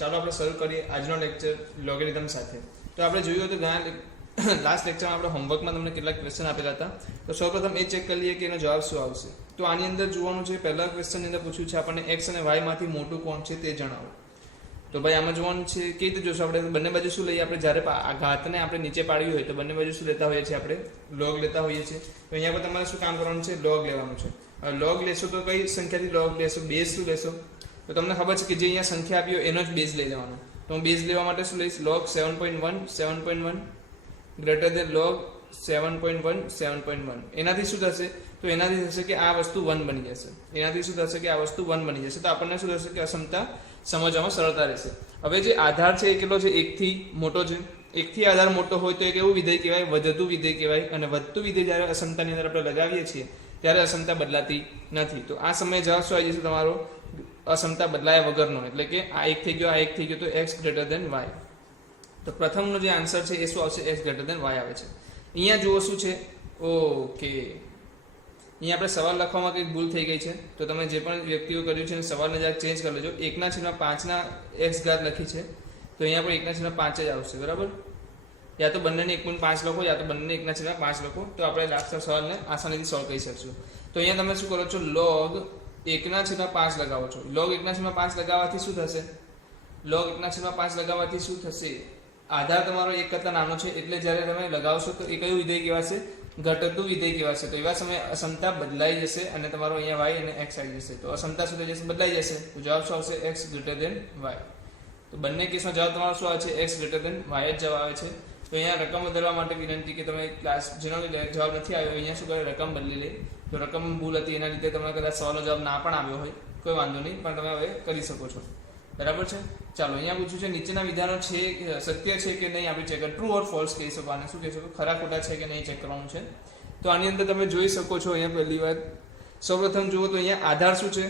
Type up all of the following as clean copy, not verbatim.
ચાલો આપણે શરૂ કરીએ આજનો લેક્ચર લોગેરિધમ સાથે. તો આપણે જોયું હતું ઘણા લાસ્ટ લેક્ચરમાં આપણે હોમવર્કમાં તમને કેટલાક ક્વેશ્ચન આપેલા હતા. તો સૌપ્રથમ એ ચેક કરી લઈએ કે એનો જવાબ શું આવશે. તો આની અંદર જોવાનું છે, પહેલા ક્વેશ્ચનની અંદર પૂછ્યું છે આપણને એક્સ અને વાય માંથી મોટું કોણ છે તે જણાવો. તો ભાઈ આમાં જોવાનું છે કેવી રીતે જોશું આપણે બંને બાજુ શું લઈએ. આપણે જ્યારે ઘાતને આપણે નીચે પાડવી હોય તો બંને બાજુ શું લેતા હોઈએ છીએ, આપણે લોગ લેતા હોઈએ છીએ. તો અહીંયા પર તમારે શું કામ કરવાનું છે, લોગ લેવાનું છે. લોગ લેશો તો કઈ સંખ્યાથી લોગ લેશો, બેઝ શું લેશો. તો તમને ખબર છે કે જે અહીંયા સંખ્યા આપી હોય એનો જ બેઝ લઈ લેવાનો. તો હું બેઝ લેવા માટે શું લઈશ, log 7.1 ગ્રેટર દેન log 7.1 7.1. એનાથી શું થશે, તો એનાથી થશે કે આ વસ્તુ 1 બની જશે. એનાથી શું થશે કે આ વસ્તુ 1 બની જશે. તો આપણને શું થશે કે અસમતા સમજવામાં સરળતા રહેશે. હવે જે આધાર છે એ કેટલો છે, 1 થી મોટો છે. 1 થી આધાર મોટો હોય તો એક એવું વિધેય કહેવાય, વધતું વિધેય કહેવાય. અને વધતું વિધેય જ્યારે અસમતાની અંદર આપણે લગાવીએ છીએ ત્યારે અસમતા બદલાતી નથી. તો આ સમયે જવાબ શું આવી જશે તમારો, અસમતા બદલાયા વગરનો. એટલે કે આ 1 થઈ ગયો, આ 1 થઈ ગયો, તો x ગ્રેટર દેન y. તો પ્રથમનો જે આન્સર છે એ શું આવશે, x ગ્રેટર દેન y આવે છે. અહીંયા જુઓ શું છે, ઓકે અહીંયા આપણે સવાલ લખવામાં કંઈક ભૂલ થઈ ગઈ છે. તો તમે જે પણ વ્યક્તિઓ કર્યું છે સવાલને જરાક ચેન્જ કરી લેજો. 1/5 x ઘાત લખી છે, તો અહીંયા પણ 1/5 જ આવશે, બરાબર. યા તો બંનેને 1.5 લખો, યા તો બંને 1/5 લખો, તો આપણે લાસ્ટ સવાલને આસાનીથી સોલ્વ કરી શકશું. તો અહીંયા તમે શું કરો છો, log 1/5 લગાવો છો. log 1/5 લગાવવાથી શું થશે, log 1/5 લગાવવાથી શું થશે, આધાર તમારો 1 કરતા નાનો છે એટલે જ્યારે તમે લગાવશો તો એ કયું વિધેય કહેવાશે, ઘટતું વિધેય કહેવાશે. તો એવા સમયે અસમતા બદલાઈ જશે અને તમારો અહીંયા y અને x આવી જશે. તો અસમતા શું થઈ જશે, બદલાઈ જશે. તો જવાબ શું આવશે, x ગ્રેટર દેન y. તો બંને કેસમાં જવાબ તમારો શું આવે છે, x ગ્રેટર દેન y જ જવાબ આવે છે. તો અહીંયા રકમ બદલવા માટે વિનંતી કે તમે ક્લાસ જેનો જવાબ નથી આવ્યો અહીંયા શું કરે, રકમ બદલી લે. તો રકમ ભૂલ હતી એના લીધે તમને કદાચ સવાલનો જવાબ ના પણ આવ્યો હોય, કોઈ વાંધો નહીં, પણ તમે હવે કરી શકો છો, બરાબર છે. ચાલો અહીંયા પૂછ્યું છે નીચેના વિધાનો છે સત્ય છે કે નહીં, આપણે ચેક ટ્રુ ઓર ફોલ્સ કહી શકો. આને શું કહી શકો, ખરા ખોટા છે કે નહીં ચેક કરવાનું છે. તો આની અંદર તમે જોઈ શકો છો અહીંયા પહેલી વાત સૌપ્રથમ જુઓ તો અહીંયા આધાર શું છે,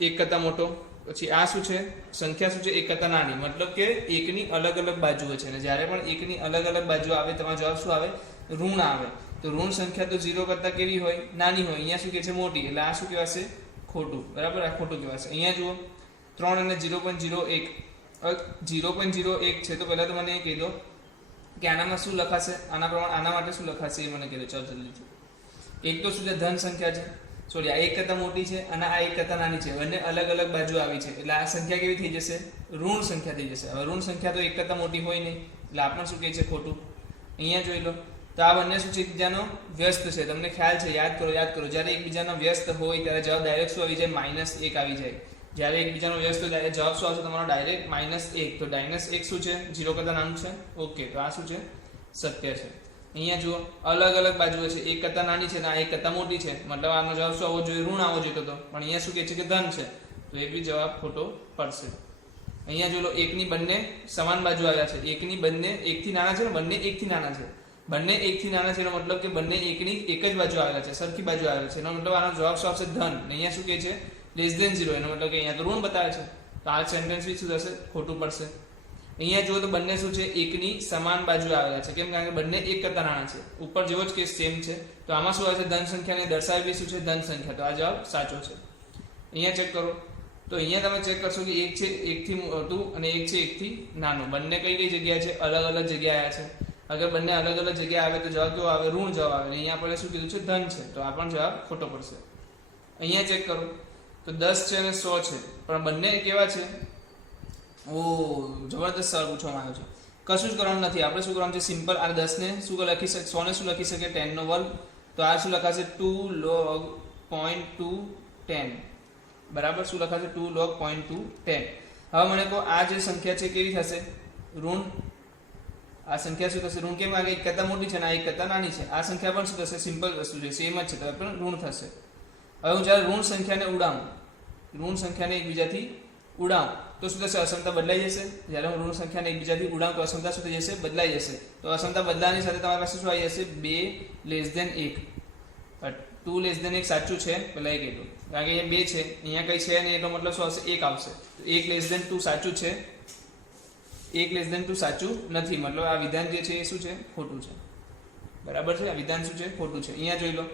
1 કરતાં મોટો. પછી આ શું છે, સંખ્યા શું છે, 1 કરતાં નાની. મતલબ કે એકની અલગ અલગ બાજુઓ છે અને જ્યારે પણ એકની અલગ અલગ બાજુ આવે તમારો જવાબ શું આવે, ઋણ આવે. તો ઋણ સંખ્યા તો 0 કરતાં કેવી હોય, નાની હોય. અહીંયા શું કહે છે, મોટી. એટલે આ શું કહેવાશે, ખોટું, બરાબર. આ ખોટું કહેવાશે. અહીંયા જુઓ 3 અને 0.01. 0.01 છે તો પહેલા તો મને એ કહી દો કે આનામાં શું લખાશે, આના પ્રમાણે આના માટે શું લખાશે એ મને કહી દો. ચાલો જલ્દીથી. એક તો શું છે, ધન સંખ્યા છે, સોરી આ 1 કરતાં મોટી છે અને આ 1 કરતાં નાની છે. બંને અલગ અલગ બાજુ આવી છે એટલે આ સંખ્યા કેવી થઈ જશે, ઋણ સંખ્યા થઈ જશે. હવે ઋણ સંખ્યા તો 1 કરતાં મોટી હોય નહીં એટલે આપણે શું કહે છે, ખોટું. અહીંયા જોઈ લો તો આ બંને શું છે, એકબીજાનો વ્યસ્ત છે. તમને ખ્યાલ છે, યાદ કરો. જ્યારે એકબીજાનો વ્યસ્ત હોય ત્યારે જવાબ ડાયરેક્ટ શું આવી જાય, -1 આવી જાય. જ્યારે એકબીજાનો વ્યસ્ત હોય જવાબ શું આવશે તમારો, ડાયરેક્ટ -1. તો -1 શું છે, 0 કરતાં નાનું છે. ઓકે, તો આ શું છે, સત્ય છે. અહીંયા જુઓ અલગ અલગ બાજુઓ છે, 1 કરતાં નાની છે ને આ 1 કરતાં મોટી છે. મતલબ આનો જવાબ શું આવવો જોઈએ, ઋણ આવવો જોઈતો હતો, પણ અહીંયા શું કહે છે કે ધન છે. તો એ બી જવાબ ખોટો પડશે. અહીંયા જોઈ લો એકની બંને સમાન બાજુ આવ્યા છે. એકની બંને 1 થી નાના છે ને બંને 1 થી નાના છે. બંને 1 થી નાના છે એનો મતલબ કે બંને એકની એક જ બાજુ આવેલા છે, સરખી બાજુ આવેલા છે. એનો મતલબ આનો જવાબ શું આવશે, ધન. અહીંયા શું કહે છે, <0 એનો મતલબ કે અહીંયા તો ઋણ બતાવે છે. તો આ સેન્ટેન્સ બી શું થશે, ખોટું પડશે. અહીંયા જુઓ તો બંને શું છે, એકની સમાન બાજુ આવેલા છે. કેમ, કારણ કે બંને 1 કરતાં નાના છે. ઉપર જેવો જ કેસ સેમ છે. તો આમાં શું આવે છે, ધન સંખ્યાને દર્શાવી બી શું છે, ધન સંખ્યા. તો આ જવાબ સાચો છે. અહીંયા ચેક કરો તો અહીંયા તમે ચેક કરશો કે 1 છે 1 થી મોટું અને 1 છે 1 થી નાનું. બંને કઈ કઈ જગ્યાએ છે, અલગ અલગ જગ્યાએ આવ્યા છે. અગર બંને અલગ અલગ જગ્યાએ આવે તો જવાબ કેવો આવે, ઋણ જવાબ આવે. અહીંયા આપણે શું કીધું છે, ધન છે. તો આ પણ જવાબ ખોટો પડશે. અહીંયા ચેક કરો તો 10 છે અને 100 છે, પણ બંને કેવા છે, ઓ જબરદસ્ત સવાલ પૂછવામાં આવ્યો છે. કશું જ કરવાનું નથી, આપણે શું કરવાનું છે, સિમ્પલ આ 10 ને શું લખી શકે, 100 ને શું લખી શકે, 10 નો વર્ગ. તો આ શું લખાશે, 2 log 0.210, બરાબર. શું લખાશે, 2 log 0.210. હવે મને કહો આ જે સંખ્યા છે કેવી થશે, ઋણ. આ સંખ્યા શું થશે, ઋણ. કેમ, કારણ કે 1 કરતાં મોટી છે અને આ 1 કરતાં નાની છે. આ સંખ્યા પણ શું થશે, સિમ્પલ વસ્તુ છે, સેમ જ છે, તો પણ ઋણ થશે. હવે હું જ્યારે ઋણ સંખ્યાને ઉડાવું, ઋણ સંખ્યાને એકબીજાથી ઉડાવું તો શું થશે, અસમતા બદલાઈ જશે. જ્યારે હું ઋણ સંખ્યાને એકબીજાથી ઉડાવું તો અસમતા શું થઈ જશે, બદલાઈ જશે. તો અસમતા બદલાવાની સાથે તમારી પાસે શું આવી જશે, 2 <1. 2 <1 સાચું છે, પહેલાં એ કીધું, કારણ કે અહીંયા 2 છે, અહીંયા કંઈ છે નહીં, એટલો મતલબ શું આવશે, 1 આવશે. તો 1 <2 સાચું છે, 1 <2 સાચું નથી. મતલબ આ વિધાન જે છે એ શું છે, ખોટું છે, બરાબર છે. આ વિધાન શું છે, ખોટું છે. અહીંયા જોઈ લો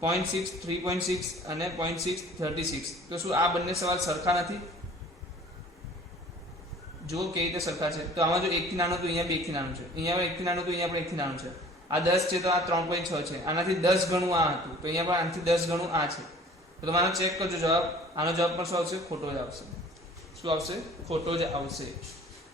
0.6 3.6 અને 0.6 36. તો શું આ બંને સવાલ સરખા નથી, જો કેવી રીતે સરખા છે તો આમાં જો 1 થી નાનું તો અહીંયા 2 થી નાનું છે, અહીંયા 1 થી નાનું તો અહીંયા પણ 1 થી નાનું છે, આ 10 છે તો આ 3.6 છે, આનાથી 10 ગણું આ હતું તો અહીંયા પણ આનાથી 10 ગણું આ છે, તો તમારે ચેક કરજો જવાબ, આનો જવાબ પણ શું આવશે? ખોટો જ આવશે. શું આવશે? ખોટો જ આવશે.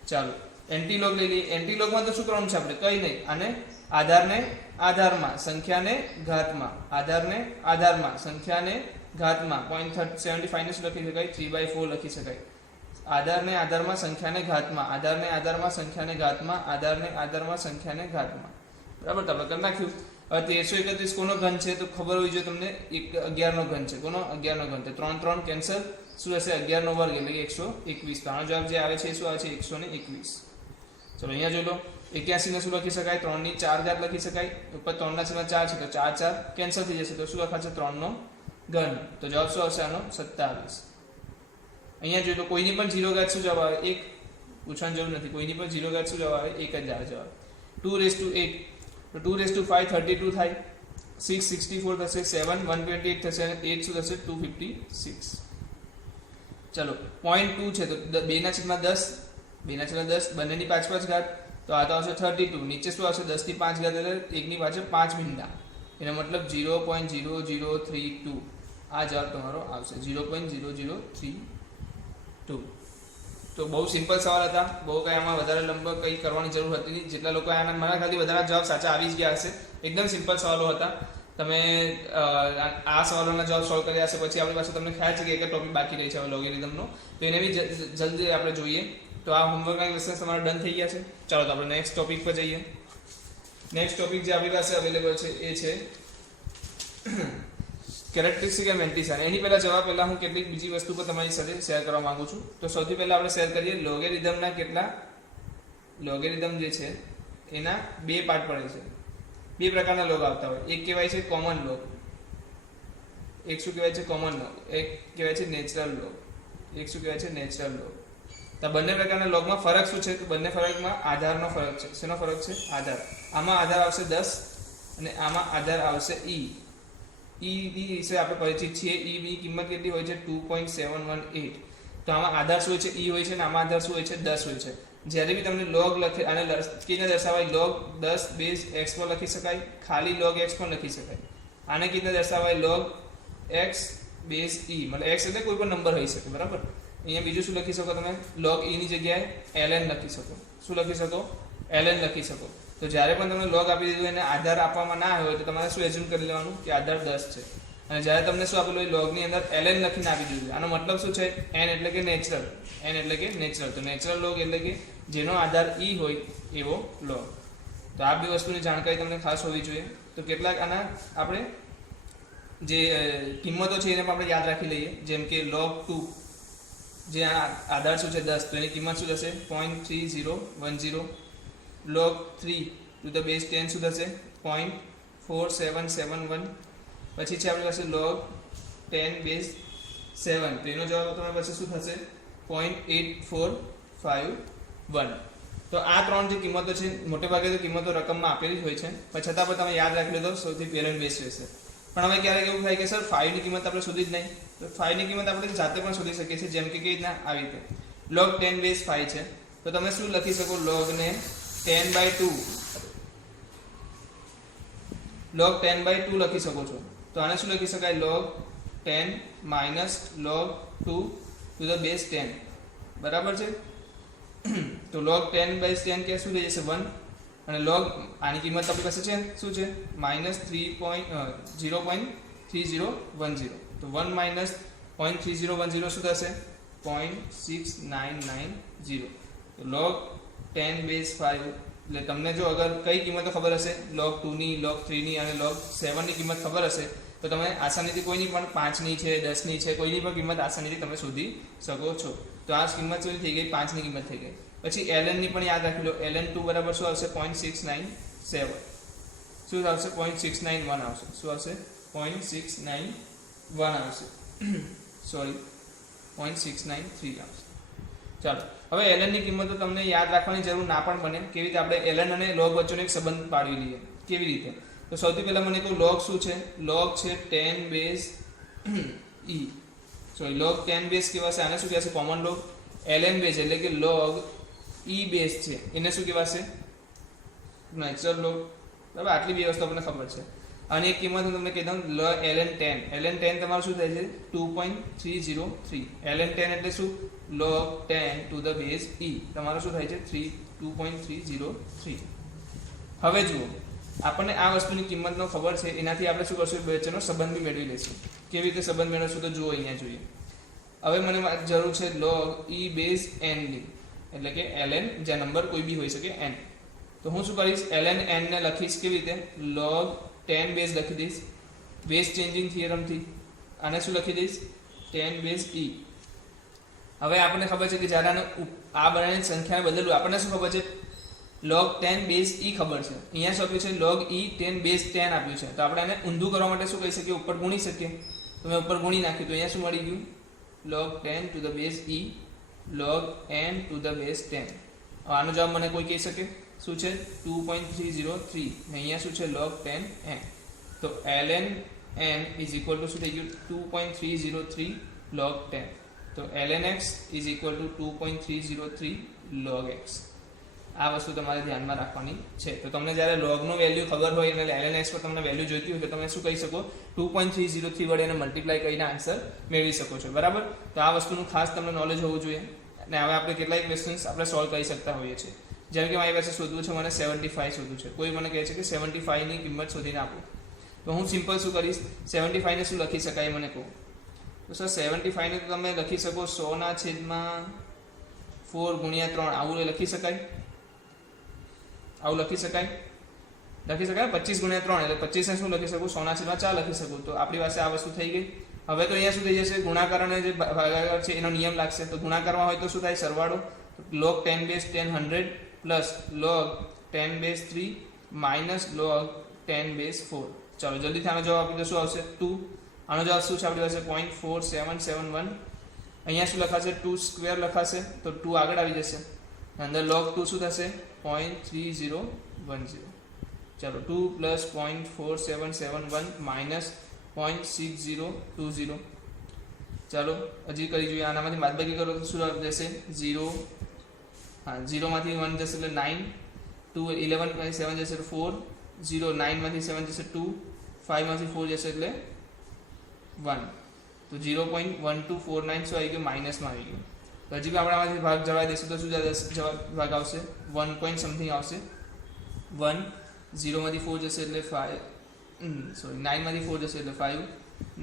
ચાલો એન્ટીલોગ લઈ લઈએ. એન્ટીલોગમાં તો શું કરવાનું છે આપણે? કંઈ નહીં, આને આધારને આધારમાં સંખ્યાને ઘાતમાં, આધારને આધારમાં સંખ્યાને ઘાતમાં 0.75 ને શું લખી શકાય? 3/4 લખી શકાય. આધારને આધારમાં સંખ્યાને ઘાતમાં, આધારને આધારમાં સંખ્યાને ઘાતમાં, આધારને આધારમાં સંખ્યાને ઘાતમાં. બરાબર, તો આપણે કરી નાખ્યું. હવે 1331 કોનો ઘન છે તો ખબર હોવી જોઈએ તમને, 11 નો ઘન છે. કોનો? 11 નો ઘન. તો 3 3 કેન્સલ, શું હશે? 11 નો વર્ગ એટલે 121. તો આનો જવાબ જે આવે છે એ શું આવે છે? 121. ચલો અહીંયા જોઈ લો, 81 ને શું લખી શકાય? 3 ની 4 ઘાત લખી શકાય. ઉપર 3 ના છેદમાં 4 છે તો 4 4 કેન્સલ થઈ જશે, તો શું લખાશે? 3 નો ઘન. તો જવાબ શું આવશે આનો? 27. અહીંયા જોઈ લો, કોઈની પણ 0 ઘાત શું જવાબ આવે? 1. પૂછવાની જરૂર નથી, કોઈની પણ 0 ઘાત શું જવાબ આવે? 1 જ આવે જવાબ. 2/8 તો 2/5 32 થાય, 6 64 થશે, 7 128 થશે અને 8 શું થશે? 256. ચલો 0.2 છે તો 2/10, 2/10 બંનેની 5 5 ઘાત, તો આ તો આવશે 32. નીચે શું આવશે? 10 ની 5 ઘાત એટલે 1 ની પાછળ 5 મીંડા, એનો મતલબ 0.0032. આ જવાબ તમારો આવશે 0.0032. તો બહુ સિમ્પલ સવાલ હતા, બહુ કંઈ આમાં વધારે લંબા કંઈ કરવાની જરૂર હતી નહીં. જેટલા લોકો આના મારા ખાલી વધારે જવાબ સાચા આવી જ ગયા હશે. એકદમ સિમ્પલ સવાલો હતા. તમે આ સવાલોના જવાબ સોલ્વ કર્યા હશે પછી આપણી પાસે તમને ખ્યાલ છે કે એક ટોપિક બાકી રહી છે હવે લોગેરિધમનો, તો એને બી જલ્દી આપણે જોઈએ. તો આ હોમવર્કના ક્વેશ્ચન તમારા ડન થઈ ગયા છે. ચાલો તો આપણે નેક્સ્ટ ટોપિક પર જઈએ. નેક્સ્ટ ટોપિક જે આપણી પાસે અવેલેબલ છે એ છે કેરેક્ટરિસ્ટિક એન્ડ મેન્ટિસન. એની જવાબ પહેલા હું કેટલીક બીજી વસ્તુ પર તમારી સાથે શેર કરવા માંગુ છું. તો સૌથી પહેલા આપણે શેર કરીએ લોગેરિધમના કેટલા લોગેરિધમ જે છે એના 2 પાર્ટ પડે છે. 2 પ્રકારના લોગ આવતા હોય. એક કહેવાય છે કોમન લોગ, એક શું કહેવાય છે? Common log. એક કહેવાય છે નેચરલ લોગ, એક શું કહેવાય છે? Natural log. તો બંને પ્રકારના લોગમાં ફરક શું છે? તો બંને ફરકમાં આધારનો ફરક છે. શેનો ફરક છે? આધાર. આમાં આધાર આવશે 10 અને આમાં આધાર આવશે e. વિશે આપણે પરિચિત છીએ. e ની કિંમત કેટલી હોય છે? 2.718. તો આમાં આધાર શું હોય છે? e હોય છે અને આમાં આધાર શું હોય છે? 10 હોય છે. જ્યારે બી તમને લોગ લખે અને કેને દર્શાવાય? log 10 બેઝ x પર લખી શકાય, ખાલી log x પણ લખી શકાય. આને કેને દર્શાવાય? log x બેઝ e, મતલબ x એટલે કોઈ પણ નંબર હોઈ શકે. બરાબર. અહીંયા બીજું શું લખી શકો તમે? log e ની જગ્યાએ ln લખી શકો. શું લખી શકો? ln લખી શકો. તો જ્યારે પણ તમને લોગ આપી દીધું એને આધાર આપવામાં ના હોય તો તમારે શું એઝ્યુમ કરી લેવાનું કે આધાર 10 છે. અને જ્યારે તમને શું આપેલું હોય? લોગની અંદર ln લખીને આપી દીધું. આનો મતલબ શું છે? n એટલે કે નેચરલ. n એટલે કે નેચરલ. તો નેચરલ લોગ એટલે કે જેનો આધાર e હોય એવો લોગ. તો આ બે વસ્તુની જાણકારી તમને ખાસ હોવી જોઈએ. તો કેટલાક આના આપણે જે કિંમતો છે એને પણ આપણે યાદ રાખી લઈએ. જેમ કે log 2 જે આધાર શું છે? 10, તો એની કિંમત શું થશે? 0.3010. log 3 to the base 10 શું થશે? 0.4771. પછી છે આપણી પાસે log 10 base 7, તો એનો જવાબ તમારી પાસે શું થશે? 0.8451. તો આ ત્રણ જે કિંમતો છે મોટે ભાગે તો કિંમતો રકમમાં આપેલી જ હોય છે, પણ છતાં પણ તમે યાદ રાખી લો તો સૌથી પહેલા બેસ્ટ રહેશે. પણ હવે ક્યારેક એવું થાય કે સર 5 ની કિંમત આપણે શોધી જ નહીં, તો 5 ની કિંમત આપણે જાતે પણ શોધી શકીએ છીએ. જેમ કે કેવી રીતના? આવી રીતે log 10 base 5 છે તો તમે શું લખી શકો? log ને 10/2 log 10/2 લખી શકો છો. તો આને શું લખી શકાય? log 10 minus log 2 to the base 10. બરાબર છે. તો log 10/10 કે શું થઈ જશે? 1. અને log આની કિંમત આપણી પાસે છે શું છે? -0.3010. તો 1 minus 0.3010 શું થશે? 0.6990. તો log 10 base 5 એટલે તમને જો અગર કઈ કિંમતો ખબર હશે, log 2 ની, log 3 ની અને log 7 ની કિંમત ખબર હશે તો તમે આસાનીથી કોઈની પણ 5 ની છે, 10 ની છે, કોઈની પણ કિંમત આસાનીથી તમે શોધી શકો છો. તો આ કિંમત શું થઈ ગઈ? 5 ની કિંમત થઈ ગઈ. પછી ln ની પણ યાદ રાખી લો. ln2 બરાબર શું આવશે? 0.697. શું આવશે? 0.691 આવશે. શું આવશે? 0.691 આવશે. સોરી 0.693 આવશે. ચાલો હવે ln ની કિંમતો તમને યાદ રાખવાની જરૂર ના પણ બને. કેવી રીતે? આપણે ln અને log વચ્ચેનો એક સંબંધ પાડવી લઈએ. કેવી રીતે? તો સૌથી પહેલા મને કહું log શું છે? log છે 10 base e. Sorry log 10 base કેવા છે? આને શું કહેવાય? Common log. ln base એટલે કે log ઈ બેઝ છે એને શું કહેવાશે? Natural log. બરાબર, આટલી બે વસ્તુ આપણને ખબર છે. અને એક કિંમત હું તમને કહી દઉં, ln10 તમારું શું થાય છે? 2.303. ln10 એટલે શું? log 10 to the base e. તમારું શું થાય છે? 2.303. હવે જુઓ, આપણને આ વસ્તુની કિંમતનો ખબર છે, એનાથી આપણે શું કરશું? બે વચ્ચેનો સંબંધ બી મેળવી લઈશું. કેવી રીતે સંબંધ મેળવશું? તો જુઓ, અહીંયા જોઈએ. હવે મને જરૂર છે log e બેઝ n ની, એટલે કે ln, જે નંબર કોઈ બી હોઈ શકે n. તો હું શું કરીશ? ln n ને લખીશ કેવી રીતે? log 10 બેઝ લખી દઈશ બેઝ ચેન્જિંગ થિયરમથી. આને શું લખી દઈશ? 10 બેઝ e. હવે આપણને ખબર છે કે જ્યારે આ બનાવેલી સંખ્યાને બદલવું, આપણને શું ખબર છે? log 10 બેઝ e ખબર છે. અહીંયા શું આપ્યું છે? log e 10 બેઝ 10 આપ્યું છે. તો આપણે આને ઊંધું કરવા માટે શું કહી શકીએ? ઉપર ગુણી શકીએ. તો મેં ઉપર ગુણી નાખ્યું, તો અહીંયા શું મળી ગયું? log 10 to the base e log n to the base 10. આનો જવાબ મને કોઈ કહી શકે? શું છે? 2.303. ને અહીંયા શું છે? log 10 n. તો ln n is equal to શું થઈ ગયું? 2.303 log 10. તો ln x is equal to 2.303 log x. આ વસ્તુ તમારે ધ્યાનમાં રાખવાની છે. તો તમને જ્યારે લોગનો વેલ્યુ ખબર હોય અને ln x પર તમને વેલ્યુ જોઈતી હોય તો તમે શું કહી શકો? 2.303 વડે એને મલ્ટીપ્લાય કરીને આન્સર મેળવી શકો છો. બરાબર, તો આ વસ્તુનું ખાસ તમને નોલેજ હોવું જોઈએ. અને હવે આપણે કેટલાય ક્વેશ્ચન્સ આપણે સોલ્વ કરી શકતા હોઈએ છીએ. જેમ કે મારી પાસે શોધવું છે, મને 75 શોધવું છે. કોઈ મને કહે છે કે 75 ની કિંમત શોધીને આપો, તો હું સિમ્પલ શું કરીશ? 75 ને શું લખી શકાય મને કહો? તો સર 75 ને તો તમે લખી શકો 100/4 ગુણ્યા 3. આવું લખી શકાય? આવું લખી શકાય? 25 ગુણ્યા 3 એટલે 25 ને શું લખી શકું? 100/4 લખી શકું. તો આપણી પાસે આ વસ્તુ થઈ ગઈ. હવે તો અહીંયા શું થઈ જશે? ગુણાકાર અને જે ભાગાકાર છે એનો નિયમ લાગશે. તો ગુણાકારમાં હોય તો શું થાય? સરવાળો. log 10 base 10 100 plus log 10 base 3 minus log 10 base 4. ચાલો જલ્દીથી આનો જવાબ આપી દો. શું આવશે? 2. આનો જવાબ શું છે આપણી પાસે? 0.4771. અહીંયા શું લખાશે? 2 સ્ક્વેર લખાશે, તો 2 આગળ આવી જશે. અંદર log 2 શું થશે? 0.3010. ચાલો 2 પ્લસ 0.4771 માઇનસ 0.6020. ચાલો હજી કરી જોઈએ. આનામાંથી બાદબાકી કરો તો શું જશે? 0. હા, 0 માંથી 1 જશે એટલે 9. 2 11 માંથી 7 જશે એટલે 4. 0 9 માંથી 7 જશે 2. 5 માંથી 4 જશે એટલે 1. તો 0.1249 શું આવી ગયું? માઇનસમાં આવી ગયું. તો હજી આપણે આમાંથી ભાગ જવા દઈશું તો શું જવાબ ભાગ આવશે? 1 પોઈન્ટ સમથિંગ આવશે. 1. 0 માંથી 4 જશે એટલે 5. 9 માંથી 4 જશે એટલે 5.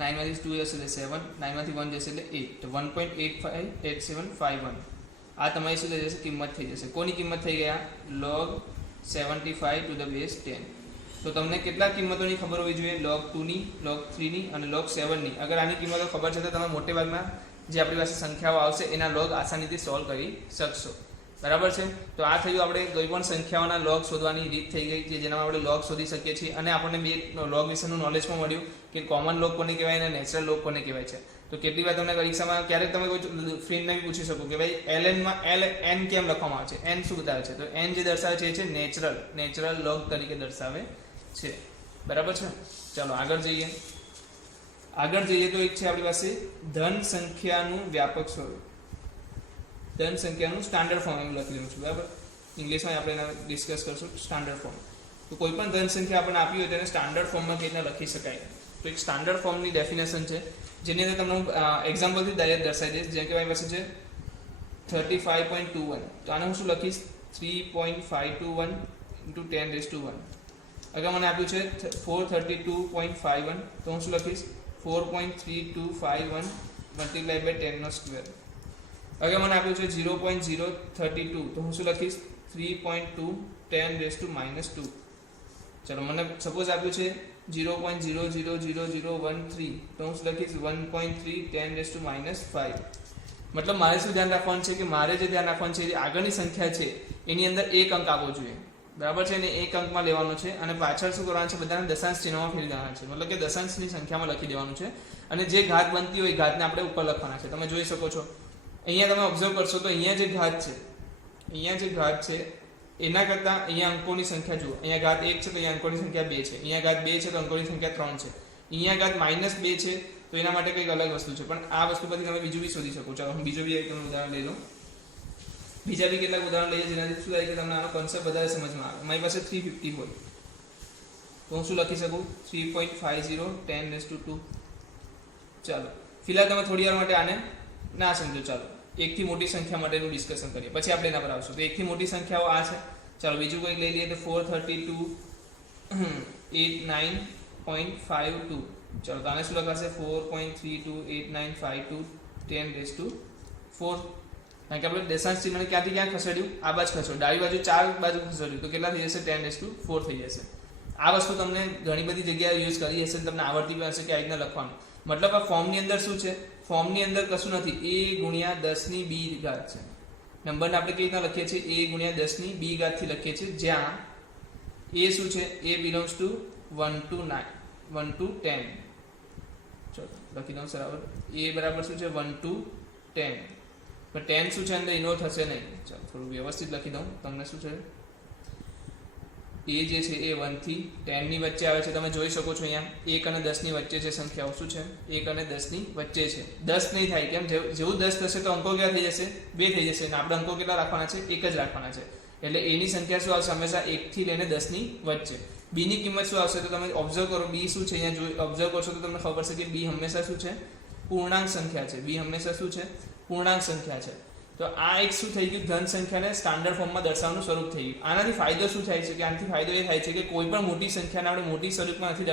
9 માંથી 2 જશે એટલે 7. 9 માંથી 1 જશે એટલે 8. તો 1.858751. આ તમારી શું થઈ જશે? કિંમત થઈ જશે. કોની કિંમત થઈ ગયા? log 75 to the base 10. તો તમને કેટલા કિંમતોની ખબર હોવી જોઈએ? log 2 ની, log 3 ની અને log 7 ની. અગર આની કિંમતો ખબર છે તો તમે મોટે ભાગના જે આપણી પાસે સંખ્યાઓ આવશે એના log આસાનીથી સોલ્વ કરી શકશો. બરાબર છે? તો આ થયું આપણે કોઈ પણ સંખ્યાઓના log શોધવાની રીત થઈ ગઈ કે જેનામાં આપણે log શોધી શકીએ છીએ. અને આપણને બે log વિશેનું નોલેજ પણ મળ્યું કે કોમન log કોને કહેવાય અને નેચરલ log કોને કહેવાય છે. તો કેટલી વાર તમને પરીક્ષામાં ક્યારેક તમે કોઈ ફ્રેન્ડને બી પૂછી શકો કે ભાઈ ln માં n કેમ લખવામાં આવે છે? n શું બતાવે છે? તો n જે દર્શાવે છે એ છે નેચરલ log તરીકે દર્શાવે છે. બરાબર છે? ચાલો આગળ જઈએ તો એક છે આપણી પાસે ધન સંખ્યાનું વ્યાપક સ્વરૂપ. ધન સંખ્યાનું સ્ટાન્ડર્ડ ફોર્મ એમ લખી લઉં છું. બરાબર, ઇંગ્લિશમાં આપણે એને ડિસ્કસ કરશું. Standard form. તો કોઈ પણ ધન સંખ્યા આપણને આપી હોય તેને સ્ટાન્ડર્ડ ફોર્મમાં કેવી રીતે લખી શકાય? તો એક સ્ટાન્ડર્ડ ફોર્મની ડેફિનેશન છે જેની અંદર તમને એક્ઝામ્પલથી દર્શાવી દઈશ. જેમ કે મારી પાસે છે 35.21. તો આને હું શું લખીશ? 3.521 into 10⁻1. અગર મને આપ્યું છે 432.51. તો હું શું લખીશ? 4.3251 મલ્ટીપ્લાય બાય 10 નો સ્ક્વેર. અગર મને આપ્યું છે 0.032. તો હું શું લખીશ? 3.2 10⁻². ચલો મને સપોઝ આપ્યું છે 0.000013. તો હું શું લખીશ? 1.3 10⁻5. મતલબ મારે શું ધ્યાન રાખવાનું છે કે મારે જે ધ્યાન રાખવાનું છે એ આગળની સંખ્યા છે એની અંદર એક અંક આવવો જોઈએ. બરાબર છે? ને એક અંકમાં લેવાનો છે અને પાછળ શું કરવાનું છે? બધાને દશાંશ ચિહ્નમાં ફેરવી દેવાના છે. મતલબ કે દશાંશની સંખ્યામાં લખી દેવાનું છે અને જે ઘાત બનતી હોય એ ઘાતને આપણે ઉપર લખવાના છે. તમે જોઈ શકો છો અહીંયા, તમે ઓબ્ઝર્વ કરશો તો અહીંયા જે ઘાત છે એના કરતાં અહીંયા અંકોની સંખ્યા જુઓ. અહીંયા ઘાત 1 છે તો અહીંયા અંકોની સંખ્યા 2 છે. અહીંયા ઘાત 2 છે તો અંકોની સંખ્યા 3 છે. અહીંયા ઘાત -2 છે તો એના માટે કંઈક અલગ વસ્તુ છે. પણ આ વસ્તુ પરથી તમે બીજું બી શોધી શકો. ચાલો હું બીજું બી એક ઉદાહરણ લઈ લઉં. બીજા બી કેટલાક ઉદાહરણ લઈએ જેનાથી શું થાય કે તમને આનો કોન્સેપ્ટ વધારે સમજમાં આવે. મારી પાસે 350 હોય તો હું શું લખી શકું 3.50 10^2. ચાલો ફિલહાલ તમે થોડી વાર માટે આને ના સમજો. ચાલો એકથી મોટી સંખ્યા માટેનું ડિસ્કશન કરીએ, પછી આપણે એના પર આવશું. તો એકથી મોટી સંખ્યાઓ આ છે. ચાલો બીજું કંઈક લઈ લઈએ તો 432 89.52. ચાલો તો આને શું લખાશે 4.328952 10^4. કારણ કે આપણે દશાંશ ચિહ્નને ક્યાંથી ક્યાં ખસેડ્યું, આ બાજુ ખસેડ્યું, ડાબી બાજુ 4 બાજુ ખસેડ્યું તો કેટલા થઈ જશે 10^4 થઈ જશે. આ વસ્તુ તમને ઘણી બધી જગ્યાએ યુઝ કરી હશે, તમને આવડતી પણ હશે કે આ રીતના લખવાનું. મતલબ આ ફોર્મની અંદર શું છે, ફોર્મની અંદર કશું નથી, a ગુણ્યા 10 ની b ઘાત છે. નંબરને આપણે કેવી રીતના લખીએ છીએ, a ગુણ્યા 10 ની b ઘાત થી લખીએ છીએ, જ્યાં a શું છે, a બિલોંગ્સ ટુ 1 to 10. ચલો લખી દઉં બરાબર. a બરાબર શું છે 1 to 10, પણ 10 શું છે અંદર ઇન્વોલ્વ થશે નહીં. ચાલો થોડું વ્યવસ્થિત લખી દઉં. તમને શું છે a જે છે એ 1 થી 10 ની વચ્ચે આવે છે. તમે જોઈ શકો છો અહીંયા 1 અને 10 ની વચ્ચે છે સંખ્યાઓ. શું છે 1 અને 10 ની વચ્ચે છે. 10 નહીં થાય, કેમ જેવું 10 થશે તો અંકો કેટલા થઈ જશે 2 થઈ જશે, અને આપણે અંકો કેટલા રાખવાના છે 1 જ રાખવાના છે. એટલે a ની સંખ્યા શું આવશે હંમેશા 1 થી લઈને 10 ની વચ્ચે. b ની કિંમત શું આવશે તો તમે ઓબ્ઝર્વ કરો, b શું છે અહીંયા જો ઓબ્ઝર્વ કરશો તો તમને ખબર પડશે કે b હંમેશા શું છે પૂર્ણાંક સંખ્યા છે. b હંમેશા શું છે પૂર્ણાંક સંખ્યા છે. તો આ એક શું થઈ ગયું ધન સંખ્યાને સ્ટાન્ડર્ડ ફોર્મમાં દર્શાવવાનું સ્વરૂપ થઈ ગયું. આનાથી ફાયદો શું થાય છે કે આનાથી ફાયદો એ થાય છે કે કોઈ પણ મોટી સંખ્યાને આપણે મોટી સ્વરૂપમાં નથી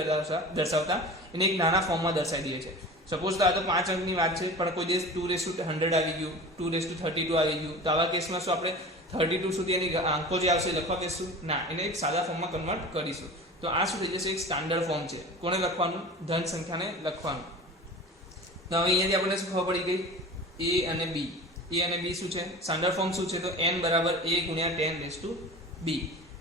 દર્શાવતા, એને એક નાના ફોર્મમાં દર્શાવી દઈએ છીએ. સપોઝ તો આ તો 5 અંકની વાત છે, પણ કોઈ દિવસ 2^100 આવી ગયું, 2^32 આવી ગયું, તો આવા કેસમાં શું આપણે 32 સુધી એની અંકો જે આવશે લખવા બેસશું ના, એને એક સાદા ફોર્મમાં કન્વર્ટ કરીશું. તો આ શું થઈ જશે એક સ્ટાન્ડર્ડ ફોર્મ છે. કોને લખવાનું ધન સંખ્યાને લખવાનું. તો હવે અહીંયાથી આપણને શું ખબર પડી ગઈ a અને b. a અને b શું છે સ્ટાન્ડર્ડ ફોર્મ શું છે તો n બરાબર a ગુણ્યા 10^b.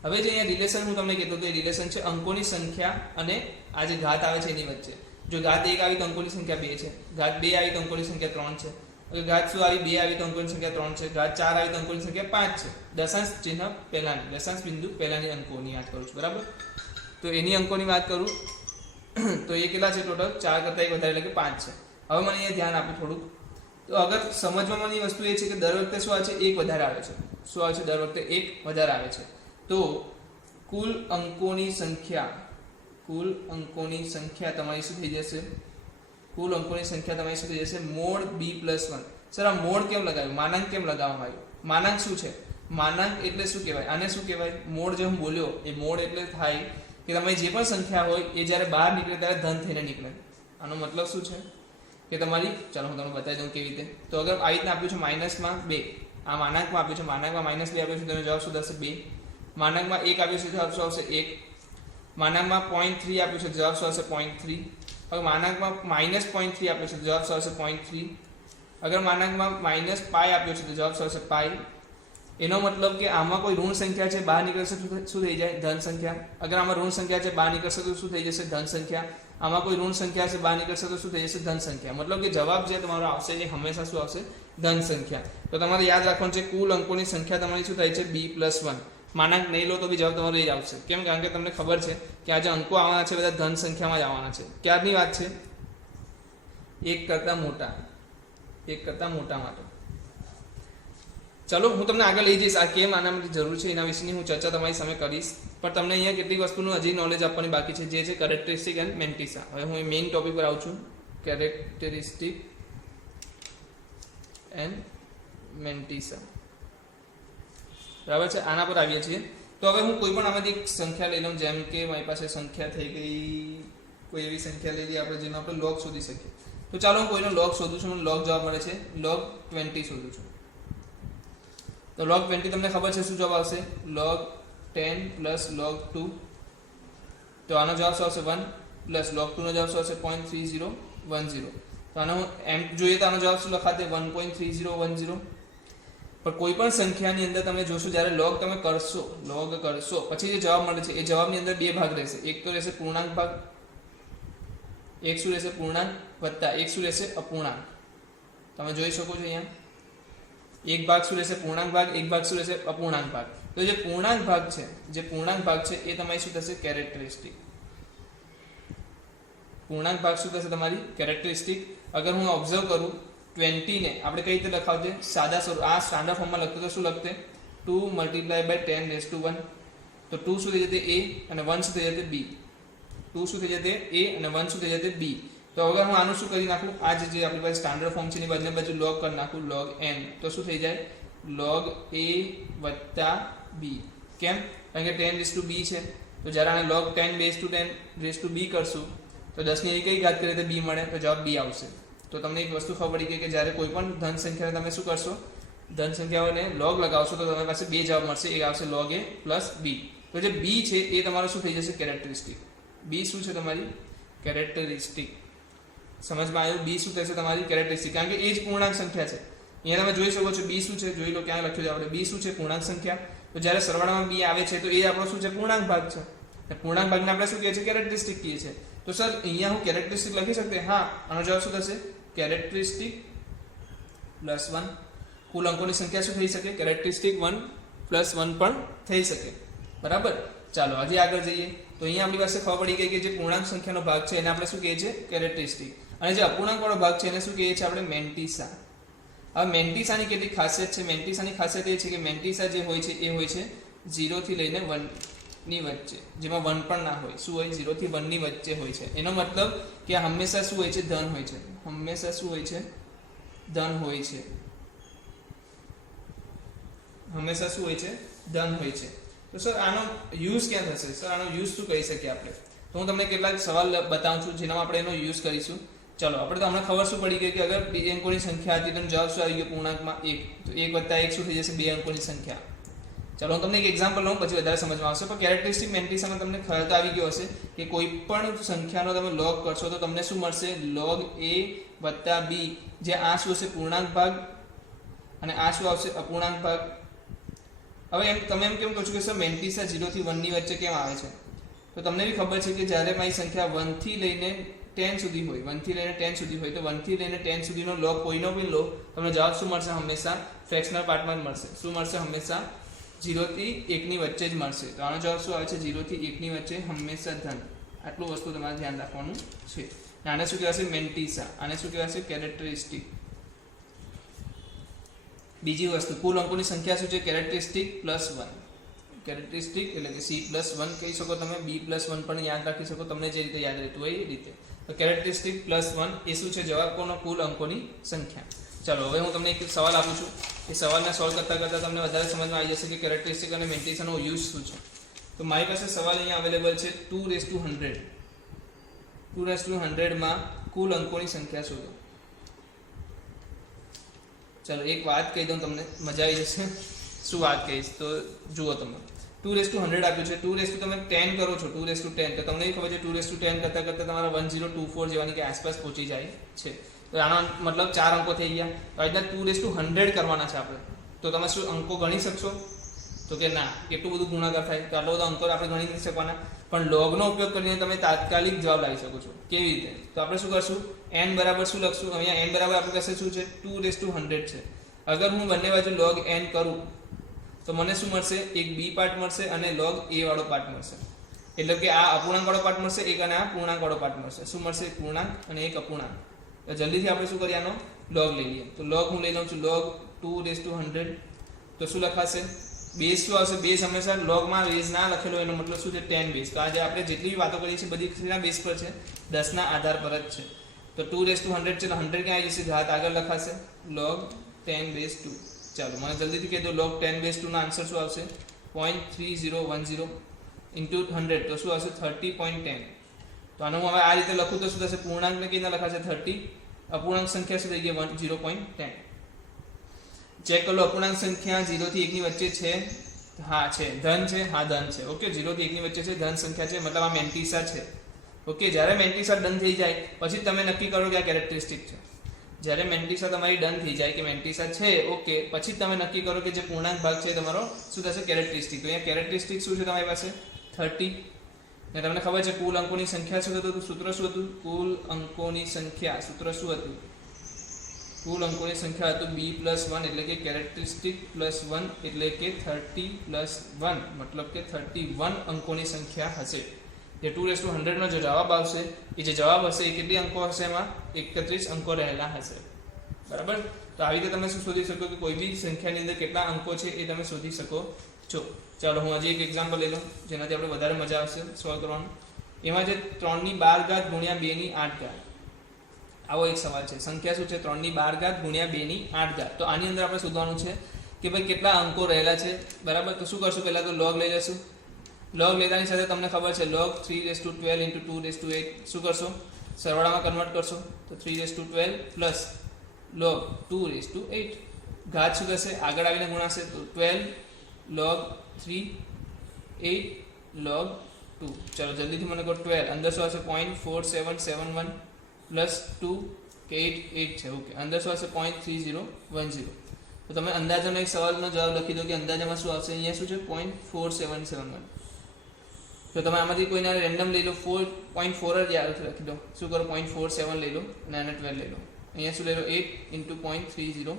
હવે જે અહીંયા રિલેશન હું તમને કહેતો હતો એ રિલેશન છે અંકોની સંખ્યા અને આ જે ઘાત આવે છે એની વચ્ચે. જો ઘાત 1 આવી તો અંકોની સંખ્યા 2 છે, ઘાત 2 આવી તો અંકોની સંખ્યા 3 છે, અગર ઘાત શું આવી 2 આવી તો અંકોની સંખ્યા 3 છે, ઘાત 4 આવી તો અંકોની સંખ્યા 5 છે. દશાંશ ચિહ્ન પહેલાની, દશાંશ બિંદુ પહેલાની અંકોની વાત કરું છું બરાબર. તો એની અંકોની વાત કરું તો એ કેટલા છે ટોટલ 4 કરતાં 1 વધારે એટલે કે 5 છે. હવે મને અહીંયા ધ્યાન આપો થોડુંક. તો અગર સમજવાની વસ્તુ એ છે કે દર વખતે શું આવે છે 1 વધારે આવે છે. શું આવે છે દર વખતે 1 વધારે આવે છે. તો કુલ અંકોની સંખ્યા તમારી શું થઈ જશે, કુલ અંકોની સંખ્યા તમારી શું થઈ જશે મોડ b + 1. સર આ મોડ કેમ લગાવ્યું, માનાંક કેમ લગાવવામાં આવ્યું? માનાંક શું છે, માનાંક એટલે શું કહેવાય, આને શું કહેવાય મોડ જે હું બોલ્યો એ મોડ એટલે થાય કે તમે જે પણ સંખ્યા હોય એ જ્યારે બહાર નીકળે ત્યારે ધન થઈને નીકળે. આનો મતલબ શું છે કે તમારી, ચાલો હું તમને બતાવી દઉં કેવી રીતે. તો અગર આ રીતના આપ્યું છે -2, આ માનાંકમાં આપ્યું છે, માનાંકમાં -2 આપ્યું છે, તમે જવાબ શું થશે 2. માનાંકમાં 1 આપ્યું છે, જવાબ શું આવશે 1. માનાંકમાં 0.3 આપ્યું છે, જવાબ શું આવશે 0.3. અગર માનાંકમાં -0.3 આપ્યું છે, જવાબ શું આવશે 0.3. અગર માનાંકમાં -π આપ્યો છે તો જવાબ શું આવશે π. એનો મતલબ કે આમાં કોઈ ઋણ સંખ્યા છે બહાર નીકળશે શું થઈ જાય ધન સંખ્યા. અગર આમાં ઋણ સંખ્યા છે બહાર નીકળશે તો શું થઈ જશે ધન સંખ્યા. આમાં કોઈ ઋણ સંખ્યા છે બહાર નીકળશે તો શું થઈ જશે ધન સંખ્યા. મતલબ કે જવાબ જે તમારો આવશે એ હંમેશા શું આવશે ધન સંખ્યા. તો તમારે યાદ રાખવાનું છે કુલ અંકોની સંખ્યા તમારી શું થાય છે b + 1. માનાંક નહીં લો તો બી જવાબ તમારો એ જ આવશે. કેમ? કારણ કે તમને ખબર છે કે આ જે અંકો આવવાના છે બધા ધન સંખ્યામાં જ આવવાના છે. ક્યારની વાત છે 1 કરતાં મોટા માટે. ચલો હું તમને આગળ લઈ જઈશ આ કેમ આના માટે જરૂર છે એના વિશેની હું ચર્ચા તમારી સામે કરીશ, પણ તમને અહીંયા કેટલીક વસ્તુનું હજી નોલેજ આપવાની બાકી છે જે છે કેરેક્ટરિસ્ટિક એન્ડ મેન્ટિસા. હવે હું મેઇન ટોપિક પર આવું છું, કેરેક્ટરિસ્ટિક એન્ડ મેન્ટિસા. બરાબર છે, આના પર આવીએ છીએ. તો હવે હું કોઈ પણ આમાંથી એક સંખ્યા લઈ લઉં, જેમ કે મારી પાસે સંખ્યા થઈ ગઈ, કોઈ એવી સંખ્યા લઈ લઈએ આપણે જેનો આપણે લોગ શોધી શકીએ. તો ચાલો હું કોઈનો લોગ શોધું છું, મને લોગ જવાબ મળે છે log 20 શોધું છું. તો log 20 તમને ખબર છે શું જવાબ આવશે log 10 + log 2. તો આનો જવાબ શું આવશે 1 + log 2 નો જવાબ શું આવશે 0.3010. તો આનો એમ જોઈએ તો આનો જવાબ શું લખાતે 1.3010. પણ કોઈ પણ સંખ્યાની અંદર તમે જોશો જ્યારે log તમે કરશો પછી જે જવાબ મળે છે એ જવાબની અંદર બે ભાગ રહેશે. એક તો રહેશે પૂર્ણાંક ભાગ, એક શું રહેશે પૂર્ણાંક વત્તા એક શું રહેશે અપૂર્ણાંક. તમે જોઈ શકો છો અહીંયા એક ભાગ શું રહેશે પૂર્ણાંક ભાગ, એક ભાગ શું રહેશે અપૂર્ણાંક ભાગ. તો જે પૂર્ણાંક ભાગ છે એ તમારી શું થશે કેરેક્ટરિસ્ટિક. પૂર્ણાંક ભાગ શું થશે તમારી કેરેક્ટરિસ્ટિક. અગર હું ઓબ્ઝર્વ કરું 20 ને આપણે કઈ રીતે લખાવજે સાદા સ્વરૂપ આ સ્ટાન્ડર્ડ ફોર્મમાં લખતો તો શું લખતે 2 × 10⁻1 તો 2 શું થઈ જતે a અને 1 શું થઈ જતે b 2 શું થઈ જતે a અને 1 શું થઈ જતે b તો હવે હું આનું શું કરી નાખું આ જે આપણી પાસે સ્ટાન્ડર્ડ ફોર્મ છે એની બંને બાજુ log કરી નાખું log n તો શું થઈ જાય log a + b કેમ કારણ કે 10⁻b છે તો જ્યારે આને log 10⁻10⁻b કરશું તો 10 ની કઈ ઘાત કરીએ તો b મળે તો જવાબ b આવશે તો તમને એક વસ્તુ ખબર પડી ગઈ કે જ્યારે કોઈ પણ ધન સંખ્યાને તમે શું કરશો ધન સંખ્યાઓને log લગાવશો તો તમારી પાસે બે જવાબ મળશે એક આવશે log a + b તો જે b છે એ તમારો શું થઈ જશે કેરેક્ટરિસ્ટિક b શું છે તમારી કેરેક્ટરિસ્ટિક સમજમાં આવ્યું b શું થશે તમારી કેરેક્ટરિસ્ટિક કારણ કે એ જ પૂર્ણાંક સંખ્યા છે અહીંયા તમે જોઈ શકો છો b શું છે જોઈ લો ક્યાં લખ્યું છે આપણે b શું છે પૂર્ણાંક સંખ્યા તો જ્યારે સરવાળામાં b આવે છે તો એ આપણો શું છે પૂર્ણાંક ભાગ છે અને પૂર્ણાંક ભાગને આપણે શું કહીએ છીએ કેરેક્ટરિસ્ટિક કહીએ છીએ તો સર અહીંયા હું કેરેક્ટરિસ્ટિક લખી શકતે હા આનો જવાબ શું થશે કેરેક્ટરિસ્ટિક +1 કુલ અંકોની સંખ્યા શું થઈ શકે કેરેક્ટરિસ્ટિક 1 + 1 પણ થઈ શકે બરાબર ચાલો હજી આગળ જઈએ તો અહીંયા આપણી પાસે ખબર પડી ગઈ કે જે પૂર્ણાંક સંખ્યાનો ભાગ છે એને આપણે શું કહીએ છીએ કેરેક્ટરિસ્ટિક અને જે અપૂર્ણાંક વાળો ભાગ છે એને શું કહીએ છીએ આપણે મેન્ટિસા હવે મેન્ટિસાની કેટલી ખાસિયત છે મેન્ટિસાની ખાસિયત એ છે કે મેન્ટિસા જે હોય છે એ હોય છે 0 થી લઈને 1 ની વચ્ચે જેમાં 1 પણ ના હોય શું હોય 0 થી 1 ની વચ્ચે હોય છે એનો મતલબ કે આ હંમેશા શું હોય છે ધન હોય છે હંમેશા શું હોય છે ધન હોય છે હંમેશા શું હોય છે ધન હોય છે તો સર આનો યુઝ ક્યાં થશે સર આનો યુઝ શું કરી શકીએ આપણે તો હું તમને કેટલાક સવાલ બતાવું છું જેનામાં આપણે એનો યુઝ કરીશું ચલો આપણે તો હમણાં ખબર શું પડી ગઈ કે અગર બે અંકોની સંખ્યા હતી તો જવાબ શું આવી ગયો પૂર્ણાંકમાં 1 તો 1 + 1 શું થઈ જશે બે અંકોની સંખ્યા ચલો હું તમને એક એક્ઝામ્પલ લઉં પછી વધારે સમજમાં આવશે પણ કેરેક્ટરિસ્ટિક મેન્ટિસામાં તમને ખ્યાલ તો આવી ગયો હશે કે કોઈ પણ સંખ્યાનો તમે log કરશો તો તમને શું મળશે log a + b જે આ શું હશે પૂર્ણાંક ભાગ અને આ શું આવશે અપૂર્ણાંક ભાગ હવે એમ તમે એમ કેમ કહો છો કે સર મેન્ટિસા 0 થી 1 ની વચ્ચે કેમ આવે છે તો તમને બી ખબર છે કે જ્યારે મારી સંખ્યા 1 થી લઈને 10 સુધી હોય 1 થી લઈને 10 સુધી હોય તો 1 થી લઈને 10 સુધીનો log કોઈનો બી લો તમને જવાબ શું મળશે હંમેશા ફ્રેક્શનલ પાર્ટમાં જ મળશે શું મળશે હંમેશા 0 થી 1 ની વચ્ચે જ મળશે તો આનો જવાબ શું આવે છે 0 થી 1 ની વચ્ચે હંમેશા ધન આટલું વસ્તુ તમારે ધ્યાન રાખવાનું છે આને શું કહેવાશે મેન્ટિસા આને શું કહેવાશે કેરેક્ટરિસ્ટિક બીજી વસ્તુ કુલ અંકોની સંખ્યા શું છે કેરેક્ટરિસ્ટિક +1 કેરેક્ટરિસ્ટિક એટલે કે c+1 કહી શકો તમે b+1 પણ યાદ રાખી શકો તમને જે રીતે યાદ રહેતું હોય એ રીતે તો કેરેક્ટરિસ્ટિક +1 એ શું છે જવાબ કોનો કુલ અંકોની સંખ્યા ચલો હવે હું તમને એક સવાલ આપું છું એ સવાલને સોલ્વ કરતા કરતા તમને વધારે સમજમાં આવી જશે કે કેરેક્ટરિસ્ટિક અને મેન્ટિસાનો યુઝ શું છે તો મારી પાસે સવાલ અહીંયા અવેલેબલ છે 2⁻100 2⁻100 માં કુલ અંકોની સંખ્યા શોધો ચલો એક વાત કહી દઉં તમને મજા આવી જશે શું વાત કહીશ તો જુઓ તમે 2⁻100 આપ્યું છે 2 તમે 10 કરો છો 2⁻10 તો તમને ખબર છે 2⁻10 કરતા કરતા તમારા 1024 જેવાની કે આસપાસ પહોંચી જાય છે તો આનો મતલબ 4 અંકો થઈ ગયા તો આજના 2⁻100 કરવાના છે આપણે તો તમે શું અંકો ગણી શકશો તો કે ના એટલું બધું ગુણાકાર થાય તો આટલો બધો અંકો આપણે ગણી નથી શકવાના પણ logનો ઉપયોગ કરીને તમે તાત્કાલિક જવાબ લાવી શકો છો કેવી રીતે તો આપણે શું કરશું n બરાબર શું લખશું અહીંયા n બરાબર આપણી પાસે શું છે 2⁻100 છે અગર હું બંને બાજુ log n કરું તો મને શું મળશે એક b પાર્ટ મળશે અને log a વાળો પાર્ટ મળશે એટલે કે આ અપૂર્ણાંક વાળો પાર્ટ મળશે એક અને આ પૂર્ણાંક વાળો પાર્ટ મળશે શું મળશે પૂર્ણાંક અને એક અપૂર્ણાંક તો જલ્દીથી આપણે શું કરીએ આનો log લઈ લઈએ તો log હું લઈ લઉં છું log 2⁻100 તો શું લખાશે બેઝ શું આવશે બેઝ હંમેશા logમાં બેઝ ના લખેલો એનો મતલબ શું છે 10 બેઝ તો આજે આપણે જેટલી વાતો કરીએ છીએ બધી કેટલા બેઝ પર છે 10 ના આધાર પર જ છે તો 2⁻100 છે તો 100 ક્યાં આવી જશે ઘાત આગળ લખાશે log 10⁻2 ચાલો મને જલ્દીથી કહી દો log 10⁻2 નો આન્સર શું આવશે 0.3010 ઇન્ટુ 100 તો શું આવશે 30.10 તો આનું હું હવે આ રીતે લખું તો શું થશે પૂર્ણાંકને કઈ ના લખાશે 30 અપૂર્ણાંક સંખ્યા શું થઈ ગઈ 0.10 ચેક કરો અપૂર્ણાંક સંખ્યા 0 થી 1 ની વચ્ચે છે હા છે ધન છે હા ધન છે ઓકે 0 થી 1 ની વચ્ચે છે ધન સંખ્યા છે મતલબ આ મેન્ટિસા છે ઓકે જ્યારે મેન્ટિસા ડન થઈ જાય પછી તમે નક્કી કરો કે આ કેરેક્ટરિસ્ટિક છે જ્યારે મેન્ટિસા તમારી ડન થઈ જાય કે મેન્ટિસા છે ઓકે પછી તમે નક્કી કરો કે જે પૂર્ણાંક ભાગ છે તમારો શું થશે કેરેક્ટરિસ્ટિક તો અહીંયા કેરેક્ટરિસ્ટિક શું છે તમારી પાસે 30 ને તમને ખબર છે કુલ અંકોની સંખ્યા શું હતું સૂત્ર શું હતું કુલ અંકોની સંખ્યા સૂત્ર શું હતું કુલ અંકોની સંખ્યા હતું b+1 એટલે કે કેરેક્ટરિસ્ટિક +1 એટલે કે 30+1 મતલબ કે 31 અંકોની સંખ્યા હશે જે 2⁻100 નો જે જવાબ આવશે એ જે જવાબ હશે એ કેટલી અંકો હશે એમાં 31 અંકો રહેલા હશે બરાબર. તો આવી રીતે તમે શું શોધી શકો કે કોઈ બી સંખ્યાની અંદર કેટલા અંકો છે એ તમે શોધી શકો છો. ચાલો હું હજી એક એક્ઝામ્પલ લઈ લઉં જેનાથી આપણે વધારે મજા આવશે સોલ્વ કરવાનું. એમાં છે 3/12 ગુણ્યા 2/8. આવો એક સવાલ છે. સંખ્યા શું છે? 3/12 ગુણ્યા 2/8. તો આની અંદર આપણે શોધવાનું છે કે ભાઈ કેટલા અંકો રહેલા છે. બરાબર. તો શું કરશું? પહેલા તો લોગ લઈ લેશું. લોગ લેતાની સાથે તમને ખબર છે લોગ 3/12 × 2/8 શું કરશો? સરવાળામાં કન્વર્ટ કરશો તો 3/12 પ્લસ log 2/8. ઘાત શું થશે? આગળ આવીને ગુણાશે તો 12 log 3 8 log 2. ચલો જલ્દીથી મને કહો 12 અંદર શું આવશે? 0.4771 પ્લસ 2 કે 8 છે. ઓકે. અંદર શું આવશે? 0.3010. તો તમે અંદાજાનો એક સવાલનો જવાબ લખી દો કે અંદાજામાં શું આવશે. અહીંયા શું છે? 0.4771. તો તમે આમાંથી કોઈને રેન્ડમ લઈ લો. 4.4 જ યાદ લખી દો. શું કરો? 0.47 લઈ લો અને આને 12 લઈ લો. અહીંયા શું લઈ લો? 8 × 0.30.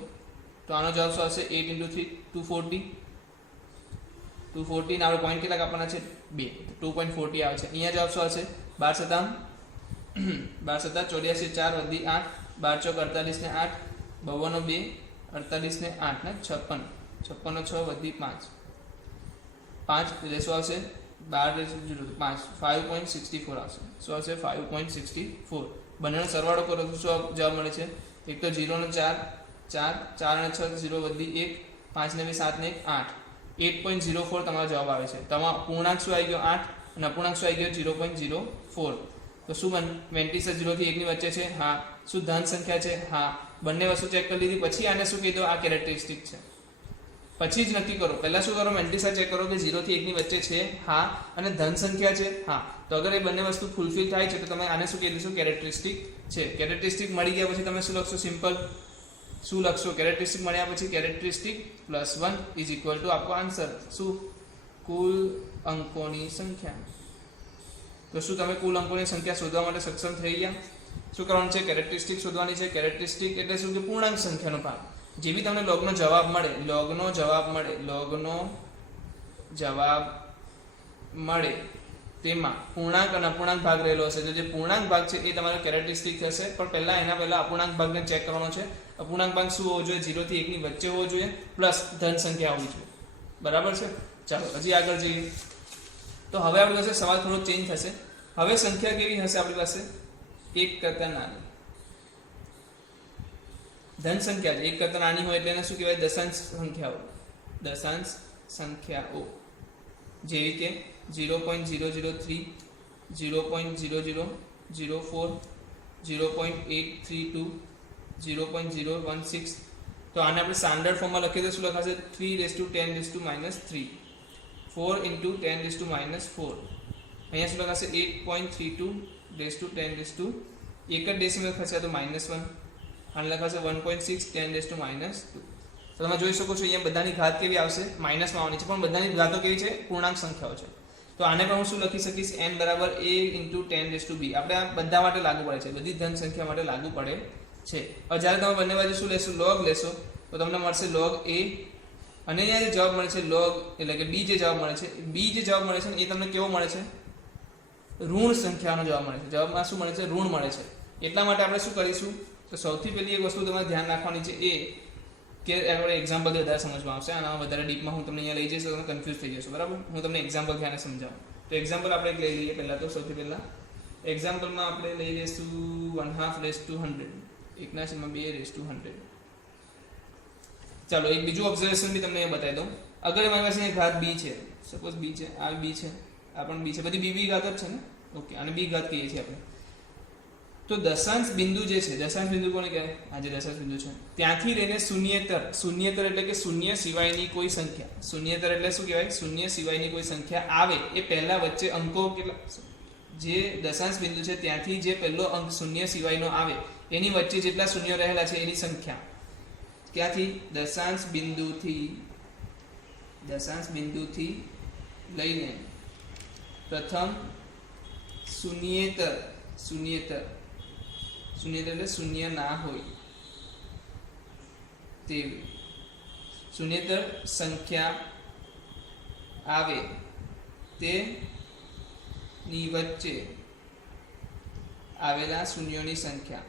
તો આનો જવાબ શું આવશે? 8 × 3 240. 240 ને આપણે પોઈન્ટ કેટલા કાપવાના છે? 2. 2.40 આવે છે. અહીંયા જવાબ શું આવશે? 12 × 84 4 વધી 8 12 ચોક 48 ને 8 52 2 48 ને 8 ને 56 56 6 વધી 5 5 એટલે શું આવશે? 12 5 5.64 આવશે. શું આવશે? 5.64. બંનેનો સરવાળો કરો તો શું જવાબ મળે છે? એક તો 0 ને 4 4 4 અને 6 0 વધી 1 5 ને 2 7 ને 1 8 8.04 તમારો જવાબ આવે છે. તમારો પૂર્ણાંક શું આવી ગયો? 8 અને અપૂર્ણાંક શું આવી ગયો? 0.04. તો શું 20 0 થી 1 ની વચ્ચે છે? હા. શું ધન સંખ્યા છે? હા. બંને વસ્તુ ચેક કરી લીધી પછી આને શું કીધું? આ કેરેક્ટરિસ્ટિક છે. પછી જ નક્કી કરો. પહેલા શું કરો? મેન્ટિસા ચેક કરો કે 0 થી 1 ની વચ્ચે છે. હા. અને ધન સંખ્યા છે. હા. તો અગર એ બંને વસ્તુ ફૂલફિલ થાય છે તો તમે આને શું કહી દેશો? કેરેક્ટરિસ્ટિક છે. કેરેક્ટરિસ્ટિક મળી ગયા પછી તમે શું લખશો? સિમ્પલ શું લખશો? કેરેક્ટરિસ્ટિક મળ્યા પછી કેરેક્ટરિસ્ટિક +1 = આપકો આન્સર. શું? કુલ અંકોની સંખ્યા. તો શું તમે કુલ અંકોની સંખ્યા શોધવા માટે સક્ષમ થઈ ગયા? શું કરવાનું છે? કેરેક્ટરિસ્ટિક શોધવાની છે. કેરેક્ટરિસ્ટિક એટલે શું? કે પૂર્ણાંક સંખ્યાનો ભાગ. જે બી તમને લોગનો જવાબ મળે તેમાં પૂર્ણાંક અને અપૂર્ણાંક ભાગ રહેલો હશે. તો જે પૂર્ણાંક ભાગ છે એ તમારો કેરેક્ટરિસ્ટિક થશે. પણ એના પહેલા અપૂર્ણાંક ભાગને ચેક કરવાનો છે. અપૂર્ણાંક ભાગ શું હોવો જોઈએ? 0 થી 1 ની વચ્ચે હોવો જોઈએ પ્લસ ધન સંખ્યા હોવી જોઈએ. બરાબર છે. ચાલો હજી આગળ જઈએ. તો હવે આપણી પાસે સવાલ થોડો ચેન્જ થશે. હવે સંખ્યા કેવી હશે આપણી પાસે? 1 કરતા નાની. ધન સંખ્યા 1 કરતા નાની હોય એટલે એને શું કહેવાય? દશાંશ સંખ્યાઓ. દશાંશ સંખ્યાઓ જેવી કે 0.003 0.0004 0.832 0.016. તો આને આપણે સ્ટાન્ડર્ડ ફોર્મમાં લખીએ તો શું લખાશે? 3 × 10⁻³ 4 × 10⁻⁴. અહીંયા શું લખાશે? 8.32 10⁻⁻. એક જ ડેસિમલ ખસે તો -1. આને લખાશે 1.6 10⁻². તો તમે જોઈ શકો છો અહીંયા બધાની ઘાત કેવી આવશે? માઇનસમાં આવવાની છે. પણ બધાની ઘાતો કેવી છે? પૂર્ણાંક સંખ્યાઓ છે. તો આને પણ હું શું લખી શકીશ? n = a × 10⁻⁵. આપણે આ બધા માટે લાગુ પડે છે. બધી ધન સંખ્યા માટે લાગુ પડે છે. હવે જ્યારે તમે બંને બાજુ શું લેશો? log લેશો તો તમને મળશે log a. અને અહીંયા જે જવાબ મળે છે log એટલે કે b જે જવાબ મળે છે ને એ તમને કેવો મળે છે? ઋણ સંખ્યાનો જવાબ મળે છે. જવાબમાં શું મળે છે? ઋણ મળે છે. એટલા માટે આપણે શું કરીશું? તો સૌથી પહેલી એક વસ્તુ તમારે ધ્યાન રાખવાની છે એ કે આપણે એક્ઝામ્પલથી વધારે સમજવામાં આવશે. આનામાં વધારે ડીપમાં હું તમને અહીંયા લઈ જઈશ તો તમે કન્ફ્યુઝ થઈ જશો. બરાબર. હું તમને એક્ઝામ્પલ ધ્યાને સમજાવું. તો એક્ઝામ્પલ આપણે એક લઈ લઈએ પહેલાં. તો સૌથી પહેલાં એક્ઝામ્પલમાં આપણે લઈ લઈશું 1/2 2/100. ચાલો એક બીજું ઓબ્ઝર્વેશન બી તમને બતાવી દઉં. અગર મારી પાસે ઘાત b છે, સપોઝ b છે, આ b છે, આ પણ b છે, બધી b ઘાત જ છે ને. ઓકે. આને b ઘાત કહીએ છીએ આપણે. તો દશાંશ બિંદુ જે છે, દશાંશ બિંદુ કોને કહેવાય? આ જે દશાંશ બિંદુ છે ત્યાંથી લઈને શૂન્યતર એટલે કે શૂન્ય સિવાયની કોઈ સંખ્યા. શૂન્યતર એટલે શું કહેવાય? શૂન્ય સિવાયની કોઈ સંખ્યા આવે એ પહેલા વચ્ચે અંકો કેટલા? જે દશાંશ બિંદુ છે ત્યાંથી જે પહેલો અંક શૂન્ય સિવાયનો આવે એની વચ્ચે જેટલા શૂન્ય રહેલા છે એની સંખ્યા. ક્યાંથી? દશાંશ બિંદુથી લઈને પ્રથમ શૂન્યેતર એટલે શૂન્ય ના હોય તેવી શૂન્યેતર સંખ્યા આવે તેની વચ્ચે આવેલા શૂન્યોની સંખ્યા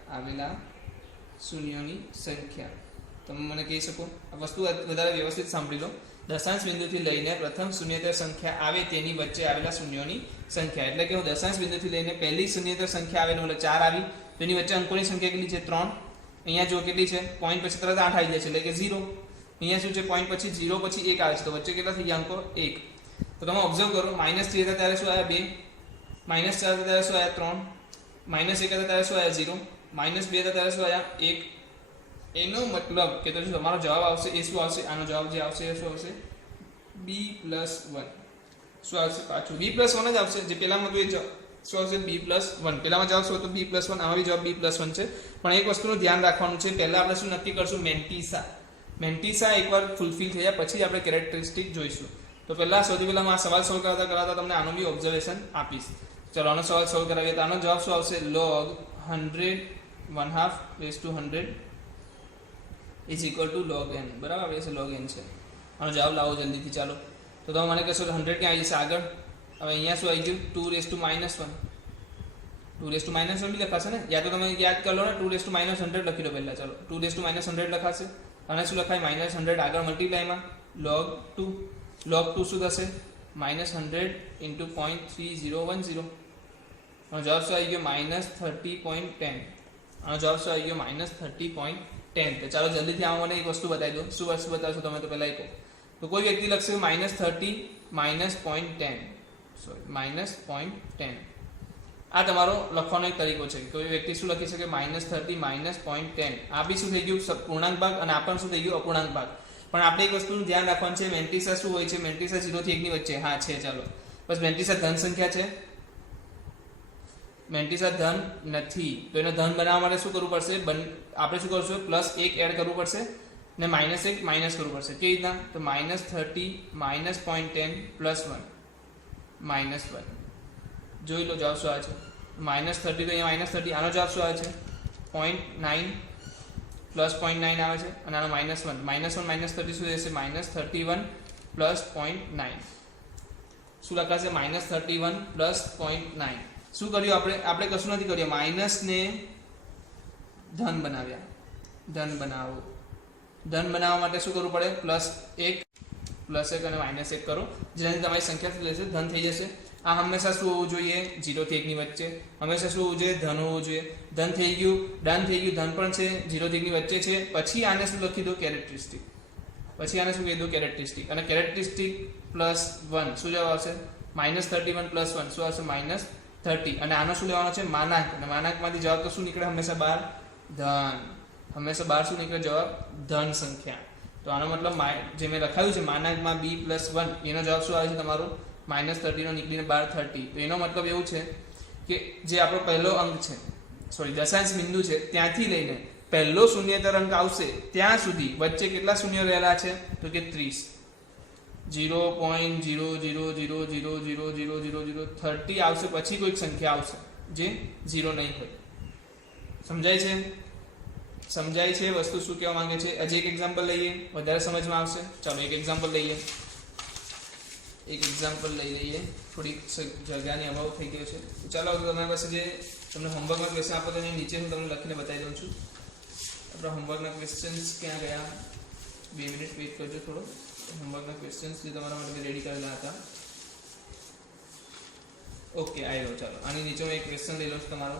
શૂન્યોની સંખ્યા. તમે મને કહી શકો આ વસ્તુ વધારે વ્યવસ્થિત સાંભળી લો. દશાંશ બિંદુથી લઈને પ્રથમ શૂન્યેતર સંખ્યા આવે તેની વચ્ચે આવેલા શૂન્યોની સંખ્યા. એટલે કે હું દશાંશ બિંદુથી લઈને પહેલી શૂન્યેતર સંખ્યા આવે એટલે 4 આવી, તો એની વચ્ચે અંકોની સંખ્યા કેટલી છે? 3. અહીંયા જો કેટલી છે? પોઈન્ટ પછી તરત 8 આવી જાય છે એટલે કે 0. અહીંયા શું છે? પોઈન્ટ પછી 0 પછી 1 આવે છે, તો વચ્ચે કેટલા થઈ ગયા અંકો? 1. તો તમે ઓબ્ઝર્વ કરો, -3 હતા ત્યારે શું આવ્યા? 2. -4 હતા ત્યારે શું આવ્યા? 3. -1 હતા ત્યારે શું આવ્યા? 0. -2 હતા ત્યારે શું આવ્યા? 1. એનો મતલબ કે તો તમારો જવાબ આવશે એ શું આવશે? આનો જવાબ જે આવશે એ શું આવશે? b+1. શું આવશે? પાછું b+1 જ આવશે. જે પેલામાં તો એ શું આવશે? b+1. પેલામાં જવાબ શું હતો? b+1. આમાં બી જવાબ b+1 છે. પણ એક વસ્તુનું ધ્યાન રાખવાનું છે, પહેલા આપણે શું નક્કી કરશું? મેન્ટિસા એકવાર ફૂલફિલ થયા પછી આપણે કેરેક્ટરિસ્ટિક જોઈશું. તો પહેલા સૌથી પહેલા હું આ સવાલ સોલ્વ કરાવતા તમને આનો બી ઓબ્ઝર્વેશન આપીશ. ચલો આનો સવાલ સોલ્વ કરાવીએ. તો આનો જવાબ શું આવશે? log 100 1/2 is equal to log n. બરાબર આવે છે? log n છે. આનો જવાબ લાવો જલ્દીથી. ચાલો તો તમે મને કહેશો 100 ક્યાં આવી જશે આગળ? હવે અહીંયા શું આવી ગયું? 2⁻1. 2⁻1 બી લખાશે ને? યા તો તમે યાદ કરી લો ને, 2⁻100 લખી લો પહેલા. ચાલો 2⁻100 લખાશે અને શું લખાય? -100 આગળ મલ્ટીપ્લાયમાં log 2. log 2 શું થશે? -100 × 0.3010. આનો જવાબ શું આવી ગયો? -30.10. આનો જવાબ શું આવી ગયો? -30.10. તો ચાલો જલ્દીથી આમાં મને એક વસ્તુ બતાવી દો. શું વસ્તુ બતાવશો તમે? તો પહેલા કહો. તો કોઈ વ્યક્તિ લખશે -30 -0.10. સોરી -0.10. આ તમારો લખવાનો એક તરીકો છે. કોઈ વ્યક્તિ શું લખી શકે? -30 -0.10. આ બી શું થઈ ગયું? પૂર્ણાંક ભાગ અને આ પણ શું થઈ ગયું? અપૂર્ણાંક ભાગ. પણ આપણે એક વસ્તુનું ધ્યાન રાખવાનું છે, મેન્ટિસા શું હોય છે? મેન્ટિસા 0 થી 1 ની વચ્ચે. હા છે. ચાલો બસ મેન્ટિસા ધન સંખ્યા છે. મેન્ટિસા ધન નથી, તો એને ધન બનાવવા માટે શું કરવું પડશે? આપણે શું કરશું? +1 એડ કરવું પડશે ને -1 માઇનસ કરવું પડશે. કેવી રીતના? તો -30 -0.10 +1 -1. જોઈ લો જવાબ શું આવે છે? -30 તો અહીંયા -30. આનો જવાબ શું આવે છે? 0.9 +0.9 આવે છે અને આનો -1 -1 -30 શું થશે? -31 +0.9. શું લખાશે? -31 +0.9. શું કર્યું આપણે કશું નથી કર્યું. માઇનસ ને ધન બનાવ્યા. ધન બનાવવા માટે શું કરવું પડે? +1 અને -1 કરો, જેનાથી તમારી સંખ્યા લેશે ધન થઈ જશે. આ હંમેશા શું હોવું જોઈએ? 0 થી 1 ની વચ્ચે. હંમેશા શું હોવું જોઈએ? ધન હોવું જોઈએ. ધન થઈ ગયું, ડન થઈ ગયું. ધન પણ છે, 0 થી 1 ની વચ્ચે છે. પછી આને શું લખી દો? કેરેક્ટરિસ્ટિક. પછી આને શું કહી દો? કેરેક્ટરિસ્ટિક. અને કેરેક્ટરિસ્ટિક +1 શું જવાબ આવશે? -31 +1 શું આવશે? -30. અને આનો શું લેવાનો છે? માનાંક. અને માનાંકમાંથી જવાબ તો શું નીકળે? હંમેશા બહાર ધન. હંમેશા બહાર શું નીકળે? જવાબ ધન સંખ્યા. તો આનો મતલબ જે મેં લખાયું છે માનાંકમાં b+1, એનો જવાબ શું આવે છે તમારો? -30 નો નીકળીને બહાર 30. તો એનો મતલબ એવું છે કે જે આપણો પહેલો અંક છે, સોરી દશાંશ બિંદુ છે, ત્યાંથી લઈને પહેલો શૂન્યેતર અંક આવશે ત્યાં સુધી વચ્ચે કેટલા શૂન્ય રહેલા છે? તો કે 30. 0.000000030 આવશે, પછી કોઈક સંખ્યા આવશે જે 0 નહીં હોય. સમજાય છે વસ્તુ શું કહેવા માંગે છે? હજી એક એક્ઝામ્પલ લઈએ, વધારે સમજમાં આવશે. ચાલો એક એક્ઝામ્પલ લઈ લઈએ. થોડીક જગ્યાની અભાવ થઈ ગયો છે. ચાલો તમારી પાસે જે તમને હોમવર્કના ક્વેશ્ચન આપો તો નીચે હું તમને લખીને બતાવી દઉં છું. આપણા હોમવર્કના ક્વેશ્ચન્સ ક્યાં ગયા? 2 મિનિટ વેઇટ કરજો થોડો. હોમવર્કના ક્વેશ્ચન્સ જે તમારા માટે રેડી કરેલા હતા. ઓકે, આવ્યો. ચાલો આની નીચે હું એક ક્વેશ્ચન લઈ લઉં છું તમારો,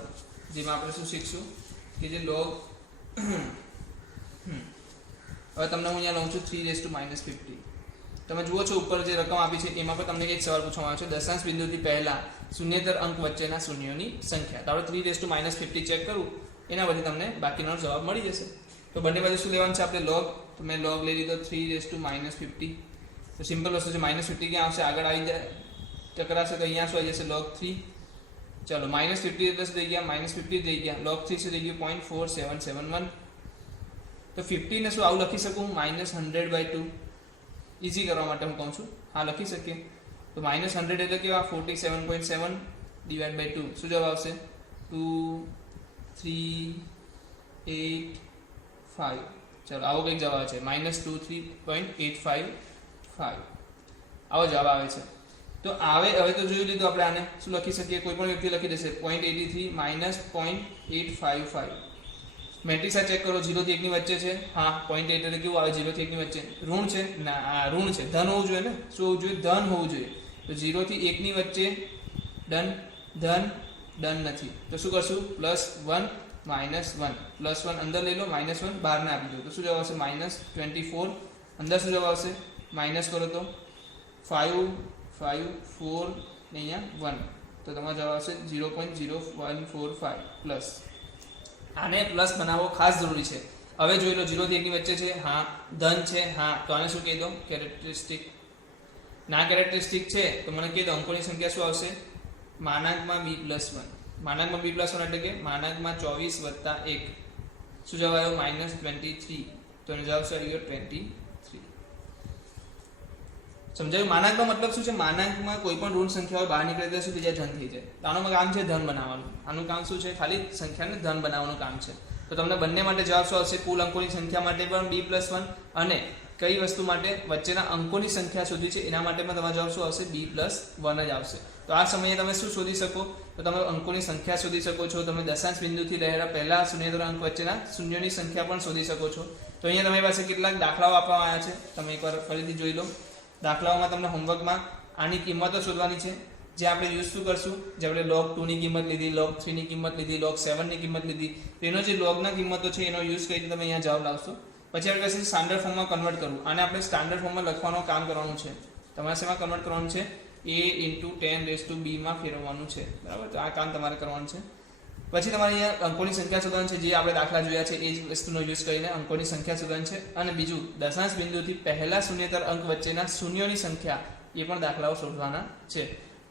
જેમાં આપણે શું શીખશું કે જે લોગ હવે તમને હું અહીંયા લઉં છું 3⁻50. તમે જુઓ છો ઉપર જે રકમ આપી છે એમાં પણ તમને એક સવાલ પૂછવામાં આવ્યો છે, દશાંશ બિંદુથી પહેલા શૂન્યેતર અંક વચ્ચેના શૂન્યોની સંખ્યા. તો આપણે 3⁻50 ચેક કરું, એના પછી તમને બાકીનો જવાબ મળી જશે. તો બંને બાજુ શું લેવાનું છે આપણે? લોગ. તો મેં લોગ લઈ લીધો 3⁻50. તો સિમ્પલ વસ્તુ છે, -50 ક્યાં આવશે? આગળ આવી જાય ટકરાશે તો અહીંયા શું આવી જશે? log 3. ચાલો -50 એટલે શું થઈ ગયા? -50 થઈ ગયા. log 3 શું થઈ ગયું? 0.4771. તો 50 ને શું આવું લખી શકું? -100/2. ઇઝી કરવા માટે હું કહું છું, હા લખી શકીએ. તો -100 એટલે કેવા? 47.7 / 2. શું જવાબ આવશે? 2385. ચાલો આવો કંઈક જવાબ છે, -23.855. આવો જવાબ આવે છે. તો હવે તો જોઈ લીધું આપણે. આને શું લખી શકીએ? કોઈ પણ વ્યક્તિ લખી દેશે 0.83 - 0.855. મેટ્રિક્સ આ ચેક કરો 0 થી 1 ની વચ્ચે છે હા 0.8 એટલે કેવું આવે 0 થી 1 ની વચ્ચે ઋણ છે ના આ ઋણ છે ધન હોવું જોઈએ ને શું હોવું જોઈએ ધન હોવું જોઈએ તો 0 થી 1 ની વચ્ચે ધન નથી તો શું કરશું +1 -1 +1 અંદર લઈ લો -1 બહાર ને આપી દો તો શું જવાબ આવશે -24 અંદર શું જવાબ આવશે માઇનસ કરો તો 5 5 4 ને અહીંયા 1 તો તમારો જવાબ આવશે 0.0145 પ્લસ આને પ્લસ બનાવવો ખાસ જરૂરી છે હવે જોઈ લો 0 થી 1 ની વચ્ચે છે હા ધન છે હા તો આને શું કહી દો કેરેક્ટરિસ્ટિક ના કેરેક્ટરિસ્ટિક છે તો મને કહી દો અંકોની સંખ્યા શું આવશે માનાંકમાં b+1 માનાંકમાં b+1 એટલે કે માનાંકમાં 24 + 1 શું જવાબ આવ્યો -23 તો એનો જવાબ શું આવ્યો 23 સમજાયું માનાંકનો મતલબ શું છે માનાંકમાં કોઈ પણ ઋણ સંખ્યાઓ બહાર નીકળે ત્યાં સુધી ધન થઈ જાય આનું કામ છે ધન બનાવવાનું આનું કામ શું છે ખાલી સંખ્યાને ધન બનાવવાનું કામ છે તો તમને બંને માટે જવાબ શું આવશે કુલ અંકોની સંખ્યા માટે પણ b+1 અને કઈ વસ્તુ માટે વચ્ચેના અંકોની સંખ્યા શોધી છે એના માટે પણ તમારો જવાબ શું આવશે b+1 જ આવશે તો આ સમયે તમે શું શોધી શકો તો તમે અંકોની સંખ્યા શોધી શકો છો તમે દશાંશ બિંદુથી રહેલા પહેલા શૂન્યેતર અંક વચ્ચેના શૂન્યોની સંખ્યા પણ શોધી શકો છો તો અહીંયા તમારી પાસે કેટલાક દાખલાઓ આપવામાં આવ્યા છે તમે એકવાર ફરીથી જોઈ લો દાખલાઓમાં તમને હોમવર્કમાં આની કિંમતો શોધવાની છે જે આપણે યુઝ શું કરશું જે આપણે log 2 ની કિંમત લીધી log 3 ની કિંમત લીધી log 7 ની કિંમત લીધી તેનો જે logના કિંમતો છે એનો યુઝ કરીને તમે અહીંયા જવાબ લાવશો પછી આપણે કહીશું સ્ટાન્ડર્ડ ફોર્મમાં કન્વર્ટ કરવું આને આપણે સ્ટાન્ડર્ડ ફોર્મમાં લખવાનું કામ કરવાનું છે તમારે શેમાં કન્વર્ટ કરવાનું છે a × 10⁻b માં ફેરવવાનું છે બરાબર તો આ કામ તમારે કરવાનું છે પછી તમારે અહીંયા અંકોની સંખ્યા શોધવાની છે જે આપણે દાખલા જોયા છે એ જ વસ્તુનો યુઝ કરીને અંકોની સંખ્યા શોધવાની છે અને બીજું દશાંશ બિંદુથી પહેલા શૂન્યેતર અંક વચ્ચેના શૂન્યોની સંખ્યા એ પણ દાખલાઓ શોધવાના છે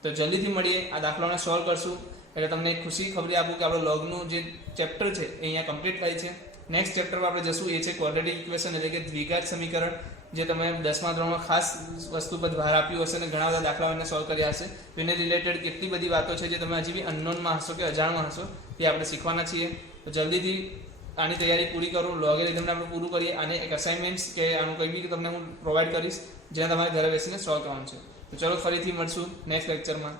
તો જલ્દીથી મળીએ આ દાખલાઓને સોલ્વ કરશું એટલે તમને એક ખુશી ખબરી આપું કે આપણો લોગનું જે ચેપ્ટર છે એ અહીંયા કમ્પ્લીટ થાય છે નેક્સ્ટ ચેપ્ટર પર આપણે જશું એ છે ક્વોડ્રેટિક ઇક્વેશન એટલે કે દ્વિઘાત સમીકરણ જે તમે 10મા ધોરણમાં ખાસ વસ્તુ પર ભાર આપ્યું હશે અને ઘણા બધા દાખલાઓ એને સોલ્વ કર્યા હશે તો એને રિલેટેડ કેટલી બધી વાતો છે જે તમે હજી બી અનનોનમાં હશો કે અજાણમાં હશો તે આપણે શીખવાના છીએ તો જલ્દીથી આની તૈયારી પૂરી કરું લોગેરિધમને આપણે પૂરું કરીએ અને એક અસાઇનમેન્ટ્સ કે આનું કંઈ બી તમને હું પ્રોવાઈડ કરીશ જેને તમારે ઘરે બેસીને સોલ્વ કરવાનું છે તો ચલો ફરીથી મળશું નેક્સ્ટ લેક્ચરમાં